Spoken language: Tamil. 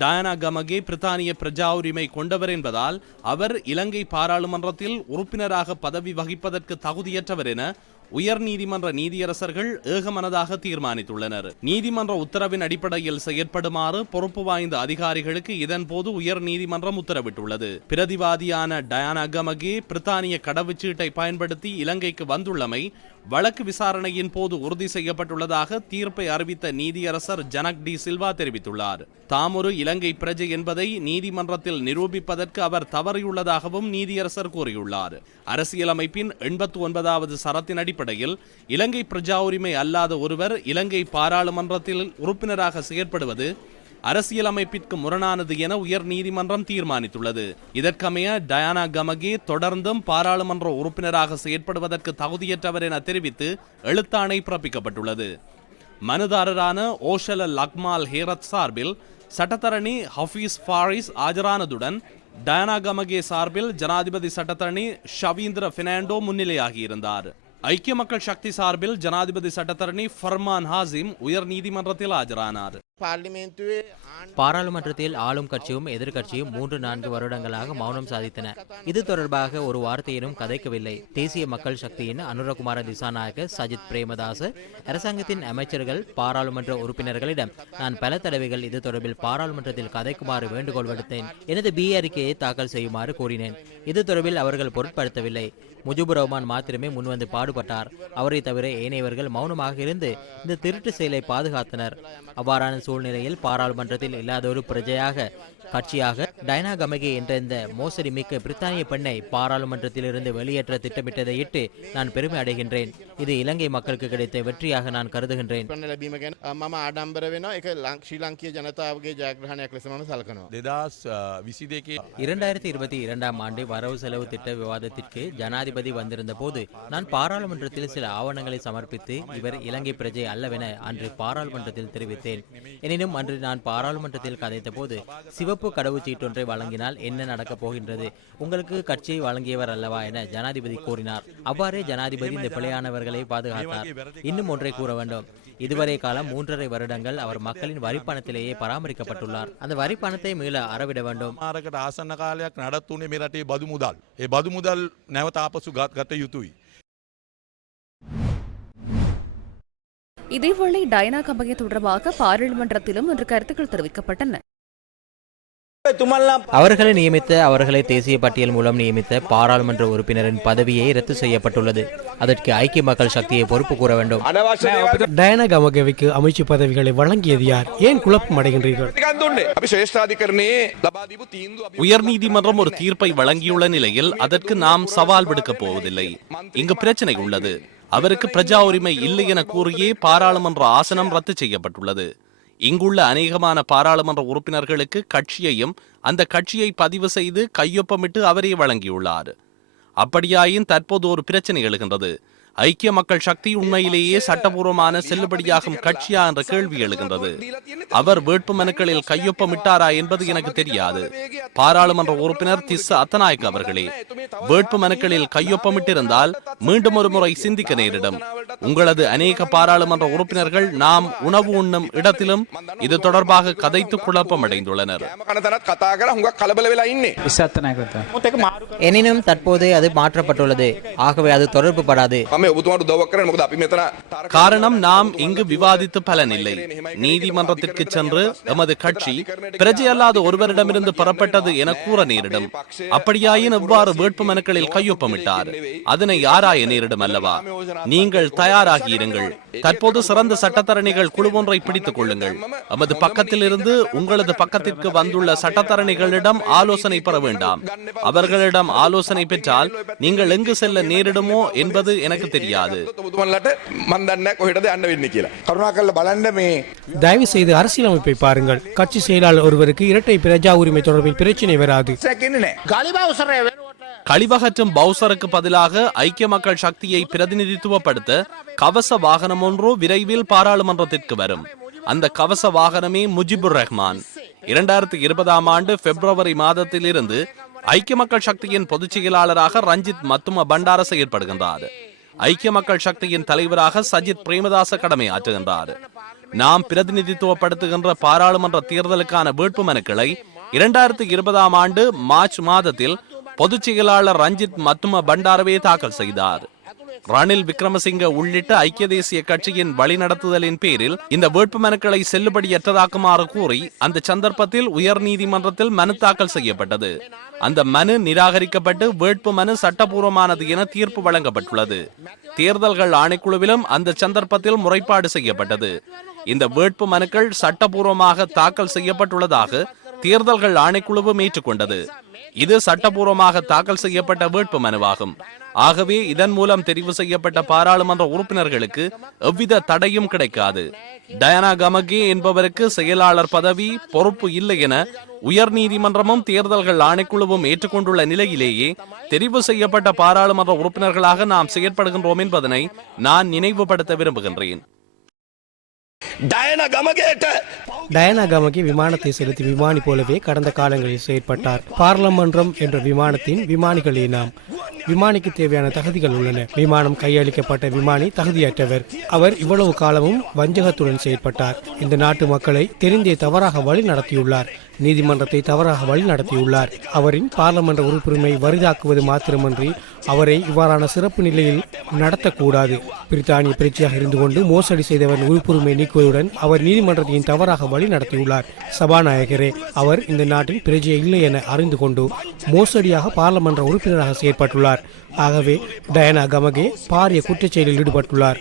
டயானா கமகே பிரித்தானிய பிரஜா உரிமை கொண்டவர் என்பதால் அவர் இலங்கை பாராளுமன்றத்தில் உறுப்பினராக பதவி வகிப்பதற்கு தகுதியற்றவர் என உயர் நீதிமன்ற நீதியரசர்கள் ஏகமனதாக தீர்மானித்துள்ளனர். நீதிமன்ற உத்தரவின் அடிப்படையில் செயற்படுமாறு பொறுப்பு வாய்ந்த அதிகாரிகளுக்கு இதன்போது உயர் நீதிமன்றம் உத்தரவிட்டுள்ளது. பிரதிவாதியான டயானா கமகே பிரித்தானிய கடவுச்சீட்டை பயன்படுத்தி இலங்கைக்கு வந்துள்ளமை வழக்கு விசாரணையின் போது உறுதி செய்யப்பட்டுள்ளதாக தீர்ப்பை அறிவித்த நீதியரசர் ஜனக் டி சில்வா தெரிவித்துள்ளார். தாமொரு இலங்கை பிரஜை என்பதை நீதிமன்றத்தில் நிரூபிப்பதற்கு அவர் தவறியுள்ளதாகவும் நீதியரசர் கூறியுள்ளார். அரசியலமைப்பின் 89வது சரத்தின் அடிப்படையில் இலங்கை பிரஜா உரிமை அல்லாத ஒருவர் இலங்கை பாராளுமன்றத்தில் உறுப்பினராக செயற்படுவது அரசியலமைப்பிற்கு முரணானது என உயர் நீதிமன்றம் தீர்மானித்துள்ளது. இதற்கமைய டயானா கமகே தொடர்ந்தும் பாராளுமன்ற உறுப்பினராக செயற்படுவதற்கு தகுதியற்றவர் என தெரிவித்து எழுத்தாணை பிறப்பிக்கப்பட்டுள்ளது. மனுதாரரான ஓஷல லக்மால் ஹேரத் சார்பில் சட்டத்தரணி ஹஃபீஸ் ஃபாரிஸ் ஆஜரானதுடன் டயானா கமகே சார்பில் ஜனாதிபதி சட்டத்தரணி ஷவீந்திர பெர்னாண்டோ முன்னிலையாகியிருந்தார். ஐக்கிய மக்கள் சக்தி சார்பில் ஜனாதிபதி சட்டத்தரணி ஃபர்மான் ஹாசிம் உயர் நீதிமன்றத்தில் ஆஜரானார். பாராளுமன்றத்தில் ஆளும் கட்சியும் எதிர்கட்சியும் 3-4 வருடங்களாக மௌனம் சாதித்தன. இது தொடர்பாக ஒரு வார்த்தையிலும் கதைக்கவில்லை. தேசிய மக்கள் சக்தியின் அனுரகுமார திசாநாயக்க, சஜித் பிரேமதாச, அரசாங்கத்தின் அமைச்சர்கள், பாராளுமன்ற உறுப்பினர்களிடம் நான் பல தடவைகள் இது தொடர்பில் பாராளுமன்றத்தில் கதைக்குமாறு வேண்டுகோள் விடுத்தேன். எனது பி அறிக்கையை தாக்கல் செய்யுமாறு கூறினேன். இது தொடர்பில் அவர்கள் பொருட்படுத்தவில்லை. முஜிபுர் ரஹ்மான் மாத்திரமே முன்வந்து பாடுபட்டார். அவரை தவிர ஏனையவர்கள் மௌனமாக இருந்து இந்த திருட்டு செயலை பாதுகாத்தனர். அவ்வாறான சூழ்நிலையில் பாராளுமன்றத்தில் இல்லாத ஒரு பிரஜையாக கட்சியாக டயானா கமகே என்ற இந்த மோசடி மிக்க பிரித்தானிய பெண்ணை பாராளுமன்றத்தில் இருந்து வெளியேற்ற திட்டமிட்டதை இட்டு நான் பெருமை அடைகின்றேன். இது இலங்கை மக்களுக்கு கிடைத்த வெற்றியாக நான் கருதுகின்றேன். 2022 ஆண்டு வரவு செலவு திட்ட விவாதத்திற்கு ஜனாதிபதி வந்திருந்த போது நான் பாராளுமன்றத்தில் சில ஆவணங்களை சமர்ப்பித்து இவர் இலங்கை பிரஜை அல்லவென அன்று பாராளுமன்றத்தில் தெரிவித்தேன். எனினும் அன்று நான் பாராளுமன்றத்தில் கதைத்த போது சிவப்பு கடவுச்சீட்டொன்றை வழங்கினால் என்ன நடக்கப் போகின்றது, உங்களுக்கு கட்சியை வழங்கியவர் அல்லவா என ஜனாதிபதி கூறினார். அவ்வாறே ஜனாதிபதி இந்த பிழையானவர்களை பாதுகாத்தார். இன்னும் ஒன்றை கூற வேண்டும். இதுவரை காலம் 3.5 வருடங்கள் அவர் மக்களின் வரிப்பணத்திலேயே பராமரிக்கப்பட்டுள்ளார். அந்த வரிப்பணத்தை மீள அறவிட வேண்டும். இதேவேளை டயானா கமகே தொடர்பாக பாராளுமன்றத்திலும் இன்று கருத்துக்கள் தெரிவிக்கப்பட்டன. அவர்களை நியமித்த அவர்களை தேசிய பட்டியல் மூலம் நியமித்த பாராளுமன்ற உறுப்பினரின் பதவியை ரத்து செய்யப்பட்டுள்ளது. அதற்கு ஐக்கிய மக்கள் சக்தியை பொறுப்பு கூற வேண்டும். டயானா கமகேவுக்கு அமைச்சு பதவிகளை வழங்கியது யார்? ஏன் குழப்பம் அடைகின்றீர்கள்? உயர்நீதிமன்றம் ஒரு தீர்ப்பை வழங்கியுள்ள நிலையில் அதற்கு நாம் சவால் விடுக்கப் போவதில்லை. இங்கு பிரச்சனை உள்ளது. அவருக்கு பிரஜா உரிமை இல்லை என கூறியே பாராளுமன்ற ஆசனம் ரத்து செய்யப்பட்டுள்ளது. இங்குள்ள அநேகமான பாராளுமன்ற உறுப்பினர்களுக்கு கட்சியையும் அந்த கட்சியை பதிவு செய்து கையொப்பமிட்டு அவரே வழங்கியுள்ளார். அப்படியாயின் தற்போது ஒரு பிரச்சனை எழுகின்றது. ஐக்கிய மக்கள் சக்தி உண்மையிலேயே சட்டபூர்வமான செல்லுபடியாகும் கட்சியா என்ற கேள்வி எழுகின்றது. அவர் வேட்பு மனுக்களில் கையொப்பமிட்டாரா என்பது எனக்கு தெரியாது. பாராளுமன்ற உறுப்பினர் திஸ்ஸ அத்தநாயக்க அவர்களே, வேட்பு மனுக்களில் கையொப்பமிட்டிருந்தால் மீண்டும் ஒரு முறை சிந்திக்க நேரிடும். உங்களது அநேக பாராளுமன்ற உறுப்பினர்கள் நாம் உணவு உண்ணும் இடத்திலும் இது தொடர்பாக கதைத்து குழப்பம் அடைந்துள்ளனர். எனினும் தற்போது அது மாற்றப்பட்டுள்ளது. ஆகவே அது தொடர்பு படாது. காரணம் நாம் இங்கு விவாதித்து பலனில்லை. நீதிமன்றத்திற்கு சென்று எமது கட்சி பிரஜை அல்லாத ஒருவரிடமிருந்து பெறப்பட்டது என கூற நேரிடும். அப்படியாயின் எவ்வாறு வேட்பு மனுக்களில் கையொப்பமிட்டார்? அதனை ஆராய நேரிடும் அல்லவா? நீங்கள் தயாராகியிருங்கள். தற்போது சிறந்த சட்டத்தரணிகள் குழு ஒன்றை பிடித்துக் கொள்ளுங்கள். எமது பக்கத்தில் இருந்து உங்களது பக்கத்திற்கு வந்துள்ள சட்டத்தரணிகளிடம் ஆலோசனை பெற வேண்டாம். அவர்களிடம் ஆலோசனை பெற்றால் நீங்கள் எங்கு செல்ல நேரிடுமோ என்பது எனக்கு தெரியாது. தயவு செய்து அரசியலமைப்பை பாருங்கள். கட்சி செயலாளர் ஒருவருக்கு இரட்டை பிரஜா உரிமை தொடர்பில் பிரச்சனை வராது. கழிவகற்றும் பவுசருக்கு பதிலாக ஐக்கிய மக்கள் சக்தியை பிரதிநிதித்துவப்படுத்த கவச வாகனம் ஒன்றோ விரைவில் பாராளுமன்றத்திற்கு வரும். அந்த கவச வாகனமே முஜிபுர் ரஹ்மான். 2020 ஆண்டு பிப்ரவரி மாதத்தில் இருந்து ஐக்கிய மக்கள் சக்தியின் பொதுச் செயலாளராக ரஞ்சித் மத்தும பண்டார செயற்படுகின்றார். ஐக்கிய மக்கள் சக்தியின் தலைவராக சஜித் பிரேமதாச கடமை ஆற்றுகின்றார். நாம் பிரதிநிதித்துவப்படுத்துகின்ற பாராளுமன்ற தேர்தலுக்கான வேட்பு மனுக்களை 2020 ஆண்டு மார்ச் மாதத்தில் பொதுச் செயலாளர் ரஞ்சித் மத்தும பண்டாரவே தாக்கல் செய்தார். ரணில் விக்ரமசிங்க உள்ளிட்ட ஐக்கிய தேசிய கட்சியின் வழிநடத்துதலின் பேரில் இந்த வேட்புமனுக்களை செல்லுபடியற்றதாக்குமாறு கூறி அந்த சந்தர்ப்பத்தில் உயர்நீதிமன்றத்தில் மனு தாக்கல் செய்யப்பட்டது. அந்த மனு நிராகரிக்கப்பட்டு வேட்பு மனு சட்டபூர்வமானது என தீர்ப்பு வழங்கப்பட்டுள்ளது. தேர்தல்கள் ஆணைக்குழுவிலும் அந்த சந்தர்ப்பத்தில் முறைப்பாடு செய்யப்பட்டது. இந்த வேட்பு மனுக்கள் சட்டபூர்வமாக தாக்கல் செய்யப்பட்டுள்ளதாக தேர்தல்கள் ஆணைக்குழுவும் ஏற்றுக்கொண்டது. இது சட்டபூர்வமாக தாக்கல் செய்யப்பட்ட வேட்பு மனுவாகும். ஆகவே இதன் மூலம் தெரிவு செய்யப்பட்ட பாராளுமன்ற உறுப்பினர்களுக்கு எவ்வித தடையும் கிடைக்காது. டயானா கமகே என்பவருக்கு செயலாளர் பதவி பொறுப்பு இல்லை என உயர்நீதிமன்றமும் தேர்தல்கள் ஆணைக்குழுவும் ஏற்றுக்கொண்டுள்ள நிலையிலேயே தெரிவு செய்யப்பட்ட பாராளுமன்ற உறுப்பினர்களாக நாம் செயற்படுகின்றோம் என்பதனை நான் நினைவுபடுத்த விரும்புகின்றேன். டயானா கமகே விமானத்தை செலுத்தி விமானி போலவே கடந்த காலங்களில் செயற்பட்டார். பாராளுமன்றம் என்ற விமானத்தின் விமானிகளே நாம். விமானிக்கு தேவையான தகுதிகள் உள்ளன. விமானம் கையளிக்கப்பட்ட விமானி தகுதியற்றவர். அவர் இவ்வளவு காலமும் வஞ்சகத்துடன் செயற்பட்டார். இந்த நாட்டு மக்களை தெரிந்தே தவறாக வழி நடத்தியுள்ளார். நீதிமன்றத்தை தவறாக வழி நடத்தியுள்ளார். அவரின் பாராளுமன்ற உறுப்புரிமை வரிதாக்குவது மாத்திரமன்றி அவரை இவ்வாறான சிறப்பு நிலையில் நடத்தக்கூடாது. பிரித்தானிய பிரஜையாக இருந்து கொண்டு மோசடி செய்தவர் உறுப்புரிமை நீக்குவதுடன் அவர் நீதிமன்றத்தையும் தவறாக வழி நடத்தியுள்ளார். சபாநாயகரே, அவர் இந்த நாட்டின் பிரஜை இல்லை என அறிந்து கொண்டு மோசடியாக பாராளுமன்ற உறுப்பினராக செயற்பட்டுள்ளார். ஆகவே டயானா கமகே பாரிய குற்றச்செயலில் ஈடுபட்டுள்ளார்.